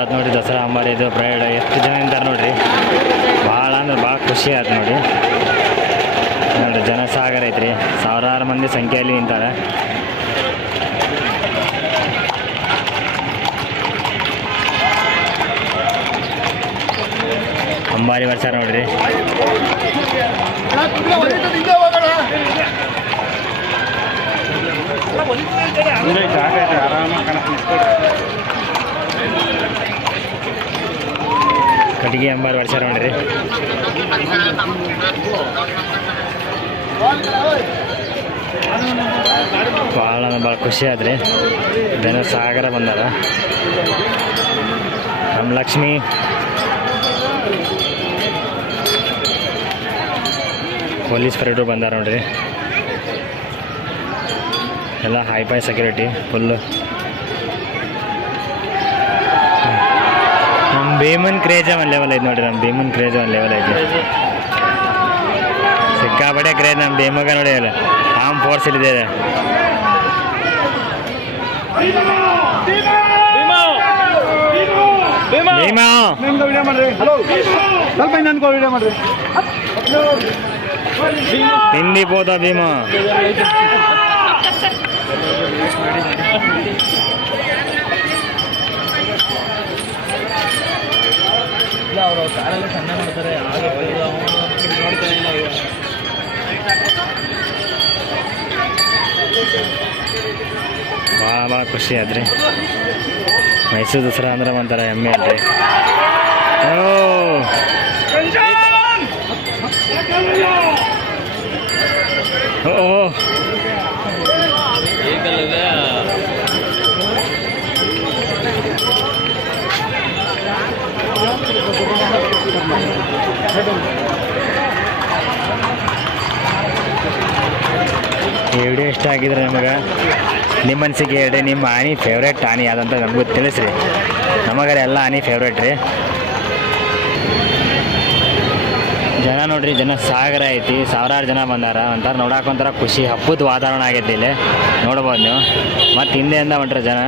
ಆಯ್ತು ನೋಡಿ ದಸರಾ ಅಂಬಾರಿ ಇದು ಪ್ರೈಡ್ ಎಷ್ಟು ಜನ ಇದ್ದಾರೆ ನೋಡ್ರಿ? ಭಾಳ ಅಂದ್ರೆ ಭಾಳ ಖುಷಿ ಆಯ್ತು ನೋಡಿ. ನೋಡ್ರಿ, ಜನಸಾಗರ ಐತ್ರಿ. ಸಾವಿರಾರು ಮಂದಿ ಸಂಖ್ಯೆಯಲ್ಲಿ ನಿಂತಾರೆ. ಅಂಬಾರಿ ವರ್ಷ ನೋಡ್ರಿ. ಕಟ್ಟಿಗೆ ಅಂಬಾರಿ ವರ್ಷ ನೋಡ್ರಿ ಭಾಳ ಭಾಳ ಖುಷಿ ಆದ್ರಿ. ಜನ ಸಾಗರ ಬಂದಾರ. ನಮ್ಮ ಲಕ್ಷ್ಮಿ. ಪೊಲೀಸ್ ಪರೇಡು ಬಂದಾರ ನೋಡ್ರಿ. ಎಲ್ಲ ಹೈಫೈ ಸೆಕ್ಯೂರಿಟಿ ಫುಲ್ಲು ಭೀಮನ್ ಕ್ರೇಜ ಒಂದು ಲೆವೆಲ್ ಐತೆ ನೋಡಿ ನಮ್ಮ ಭೀಮನ್ ಕ್ರೇಜ ಒಂದು ಲೆವೆಲ್ ಐತಿ. ಸಿಕ್ಕಾಪಟ್ಟೆ ಕ್ರೇಜ್ ನಮ್ಮ ಭೀಮಗ ನೋಡಿ ಅಲ್ಲ. ಆಮ್ ಫೋರ್ಸ್ ಇಲ್ಲಿದೆ. ಭೀಮಾ! ಹಿಂದಿ ಪೋತ ಭೀಮಾ. ಅವರು ಕಾರಲ್ಲಿ ಸಣ್ಣ ಮಾಡ್ತಾರೆ ಇಲ್ಲ ಇವಾಗ. ಭಾಳ ಭಾಳ ಖುಷಿ ಆದ್ರಿ. ಮೈಸೂರು ದಸರಾ ಅಂದ್ರೆ ಒಂಥರ ಹೆಮ್ಮೆ ಅಲ್ರಿ ಓ ಓ ಈ ವಿಡಿಯೋ ಇಷ್ಟ ಆಗಿದ್ರೆ ನಮಗೆ ನಿಮ್ಮ ಅನಿಸಿಕೆ ಹೇಳ್ರಿ ನಿಮ್ಮ ಆನಿ ಫೇವ್ರೇಟ್ ಆನಿ ಅದಂತ ನಮಗೂ ತಿಳಿಸ್ರಿ. ನಮಗರೆ ಎಲ್ಲ ಆನಿ ಫೇವ್ರೇಟ್ ರೀ. ಜನ ನೋಡ್ರಿ, ಜನ ಸಾಗರ ಐತಿ, ಸಾವಿರಾರು ಜನ ಬಂದಾರ. ಅಂತಾರೆ ನೋಡಕ್ಕೆ ಒಂಥರ ಖುಷಿ ಹಬ್ಬದ ವಾತಾವರಣ ಆಗೈತಿ ಇಲ್ಲಿ. ನೋಡ್ಬೋದು ನೀವು. ಮತ್ತು ಹಿಂದೆಯಿಂದ ಹೊಂಟ್ರೆ ಜನ?